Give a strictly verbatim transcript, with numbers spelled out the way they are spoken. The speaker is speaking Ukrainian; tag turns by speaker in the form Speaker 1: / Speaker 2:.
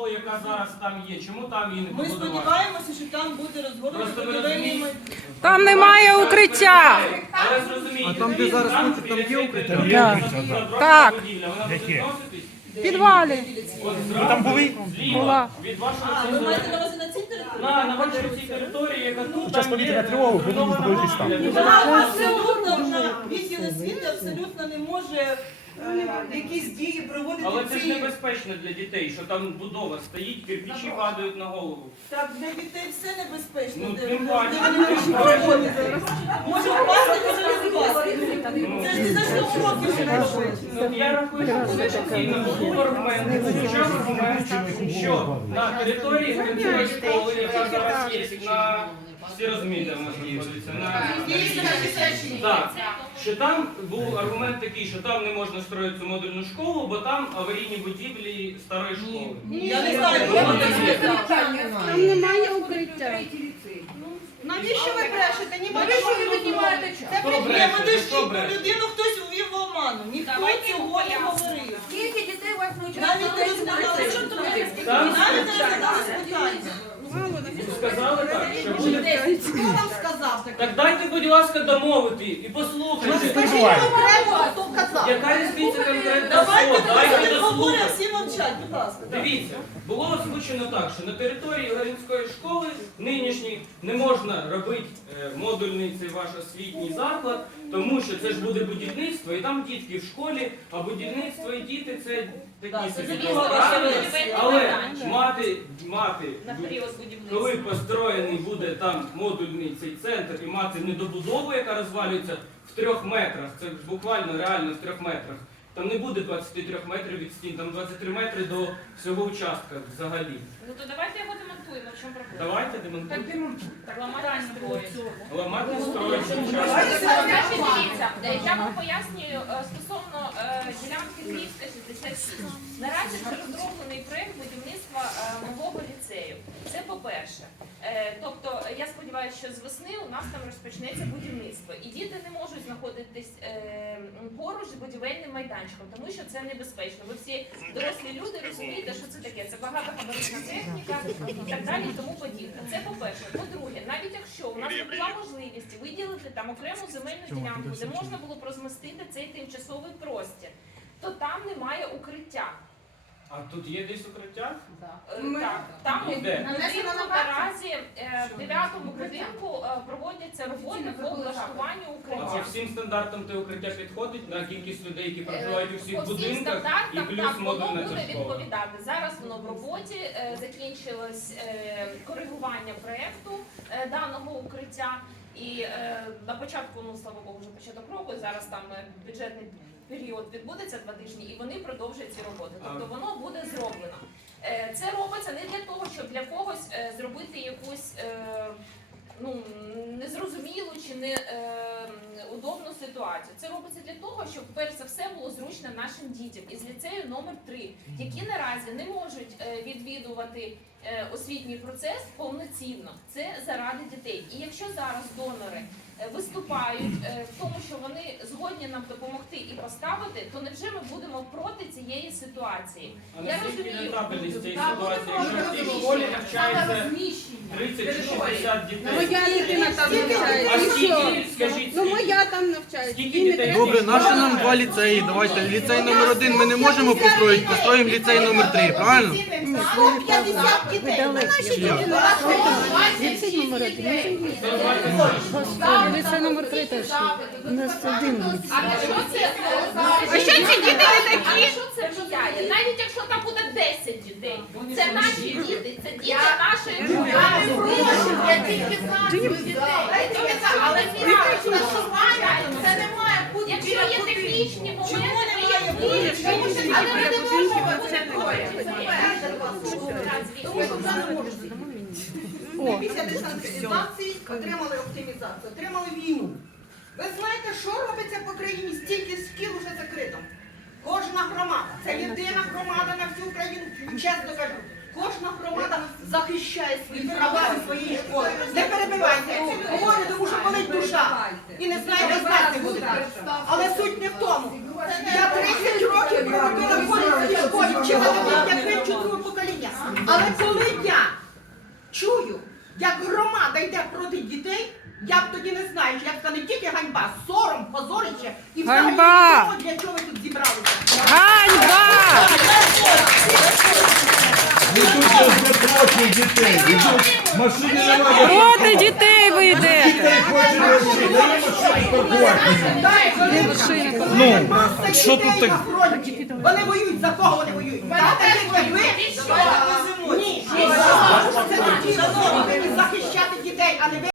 Speaker 1: школи, яка зараз там є, чому там її не
Speaker 2: Ми
Speaker 1: побудувати?
Speaker 2: сподіваємося, що там буде розгорнути будівельний.
Speaker 3: Там немає укриття.
Speaker 1: Але зрозумійте,
Speaker 4: А там, де зараз хочуть, там є укриття?
Speaker 1: біля
Speaker 3: Так.
Speaker 1: території
Speaker 3: Так.
Speaker 1: будівля, вона буде
Speaker 5: Яке?
Speaker 1: зноситись?
Speaker 3: В підвалі.
Speaker 1: От
Speaker 5: Ви
Speaker 1: зразу
Speaker 5: там були?
Speaker 1: зліва
Speaker 3: Була.
Speaker 1: від вашого
Speaker 2: А, ви
Speaker 1: центру.
Speaker 2: маєте на увазі на цій території?
Speaker 1: На, на вашій цій території, яка тут,
Speaker 5: Час
Speaker 1: там
Speaker 5: повітряна
Speaker 1: є
Speaker 5: тривога, ви
Speaker 1: зруйнована
Speaker 5: будете знаходитись там.
Speaker 1: будівля.
Speaker 2: Вона абсолютно вона відділ освіти абсолютно не може е, якісь дії проводити.
Speaker 1: Але це ж
Speaker 2: ці-
Speaker 1: небезпечно для дітей, що там будова стоїть, кирпичі падають на голову.
Speaker 2: Так, для дітей все небезпечно.
Speaker 1: Ну,
Speaker 2: де-
Speaker 1: тим
Speaker 2: де
Speaker 1: паче.
Speaker 2: вони можуть проводити. Може впасти, може розвивати. Це ж не за що років вже робити.
Speaker 1: Ну, я рахую, що це офіційно був аргумент, звучав аргумент, що на території Гринської школи, яка зараз є, на всі розумієте, вона знаходиться, на так, що там був аргумент такий, що там не можна строїти цю модульну школу, бо там аварійні будівлі старої школи.
Speaker 2: Я не знаю, кого це є.
Speaker 3: Там немає укриття.
Speaker 2: Навіщо ви брешете? Ні,
Speaker 6: Навіщо ви піднімаєте час?
Speaker 2: Це
Speaker 1: Хто
Speaker 2: брехня,
Speaker 1: бреше?
Speaker 2: подождіть,
Speaker 1: Хто
Speaker 2: про
Speaker 1: бреше?
Speaker 2: людину хтось увів в оману. Ніхто цього не говорив.
Speaker 6: Скільки дітей у вас навчається?
Speaker 2: Навіть не розглядали, що тут
Speaker 1: Так?
Speaker 2: навіть не розглядали питання.
Speaker 1: Сказали так, що буде.
Speaker 2: Хто вам сказав таке?
Speaker 1: Так дайте, будь ласка, домовити і послухайте.
Speaker 2: Скажіть конкретно, хто казав.
Speaker 1: Яка різниця конкретно
Speaker 2: Давайте
Speaker 1: слово? Дайте
Speaker 2: ми говоримо,
Speaker 1: дослухати.
Speaker 2: всі мовчать, будь ласка.
Speaker 1: Дивіться, було озвучено так, що на території Гаринської школи нинішній не можна робити е, модульний цей ваш освітній заклад, тому що це ж буде будівництво, і там дітки в школі, а будівництво і діти це такі
Speaker 2: Так, це
Speaker 1: собі
Speaker 2: друга ваша
Speaker 1: програми.
Speaker 2: версія.
Speaker 1: Але мати, мати,
Speaker 6: На період будівництва.
Speaker 1: коли построєний буде там модульний цей центр і мати недобудову, яка розвалюється в трьох метрах, це буквально реально в трьох метрах. Там не буде двадцяти трьох метрів від стін, там двадцять три метри до всього участка взагалі.
Speaker 6: Ну то давайте його демонтуємо, в чому проблема?
Speaker 1: Давайте демонтуємо.
Speaker 6: Так ламати строїть.
Speaker 1: Ламати строїть участок.
Speaker 6: Значить, дивіться, е, я вам пояснюю е, стосовно е, ділянки Київська шістдесят сім. Наразі вже розроблений проєкт будівництва е, нового ліцею. Це по-перше. Е, Тобто, е, я сподіваюся, що з весни у нас там розпочнеться будівництво. І діти не можуть знаходитись е, поруч з будівельним майданчиком, тому що це небезпечно. Ви всі дорослі люди розумієте, що це таке. Це багатогабаритна техніка і так далі, і тому подібне. Це по-перше. По-друге, навіть якщо у нас не була можливість виділити там окрему земельну ділянку, де можна було б розмістити цей тимчасовий простір, то там немає укриття.
Speaker 1: А тут є десь укриття?
Speaker 6: Е, Так, там
Speaker 1: І де?
Speaker 6: в будинку наразі е, в дев'ятому будинку е, проводяться роботи по облаштуванню
Speaker 1: А
Speaker 6: укриття.
Speaker 1: всім стандартам те укриття підходить на кількість людей, які проживають у всіх
Speaker 6: По всім
Speaker 1: будинках, і
Speaker 6: стандартам,
Speaker 1: плюс
Speaker 6: так, воно
Speaker 1: модульна
Speaker 6: буде
Speaker 1: ця школа.
Speaker 6: відповідати. Зараз воно в роботі, е, закінчилось е, коригування проєкту е, даного укриття. І е, на початку, ну слава Богу, вже початок року, зараз там е, бюджетний період відбудеться два тижні, і вони продовжують ці роботи. Тобто воно буде зроблено. Е, Це робиться не для того, щоб для когось е, зробити якусь е, ну, незрозумілу чи не е, удобну ситуацію. Це робиться для того, щоб перш за все було зручно нашим дітям із ліцею номер три, які наразі не можуть е, відвідувати е, освітній процес повноцінно. Це заради дітей. І якщо зараз донори е, виступають е, в тому, що вони згодні нам допомогти і поставити, то невже ми будемо проти цієї ситуації?
Speaker 1: А
Speaker 6: Я
Speaker 1: наскільки
Speaker 6: розумію.
Speaker 1: рентабельність цієї
Speaker 6: Так,
Speaker 1: ситуації,
Speaker 6: буде
Speaker 1: якщо в цій
Speaker 6: просто
Speaker 1: школі
Speaker 6: розміщення.
Speaker 1: навчається
Speaker 6: Розміщення.
Speaker 1: тридцять чи шістдесят дітей?
Speaker 3: Моя дитина там
Speaker 1: А
Speaker 3: навчається. І
Speaker 1: скільки,
Speaker 3: що?
Speaker 1: скажіть,
Speaker 3: Ну
Speaker 1: скільки?
Speaker 3: моя там навчається.
Speaker 1: Скільки
Speaker 3: Їй не
Speaker 1: дітей?
Speaker 3: треба.
Speaker 4: Добре, наші нам два ліцеї. Давайте ліцей номер один ми не можемо построїти, построїмо ліцей номер три, правильно?
Speaker 2: сто п'ятдесят дітей.
Speaker 4: Чи як?
Speaker 3: Ліцей номер один. Ліцей номер три теж. У нас один ліцей.
Speaker 6: А що це? А що ці діти не такі? Що це впливає? Навіть якщо там буде десять дітей, це наші діти, це діти нашої громади. Я тільки знаю дітей. Але це не має бути. Якщо є технічні моменти, то є більше. Але ми не можемо бути проти.
Speaker 7: Ми після децентралізації отримали оптимізацію, отримали війну. Ви знаєте, що робиться по країні? Стільки шкіл уже закрито. Кожна громада, це єдина громада на всю Україну, чесно кажу, кожна громада захищає свої права і свої школи. Не перебивайте, говорю, тому що болить душа. І не знаю, де знати буде. Але суть не в тому. Я тридцять років проробила в цій школі, вчила дітей, як вивчу другого покоління. нація. Але коли я чую, як громада йде проти дітей, я б тоді не знаю, як це не тільки ганьба, сором, позорище і взагалі
Speaker 3: Ганьба!
Speaker 7: невідомо, для чого ви тут зібралися.
Speaker 3: Ганьба!
Speaker 5: Ви тут не проти дітей. Ви тут машини немає.
Speaker 3: Проти дітей ви йдете!
Speaker 5: Дітей хочемо вчити. Дай машину паркувати.
Speaker 7: Ну, що тут так? Вони воюють, за кого вони воюють? За таких, як ви? Ні, ні, це такі, ви захищати дітей, а не ви.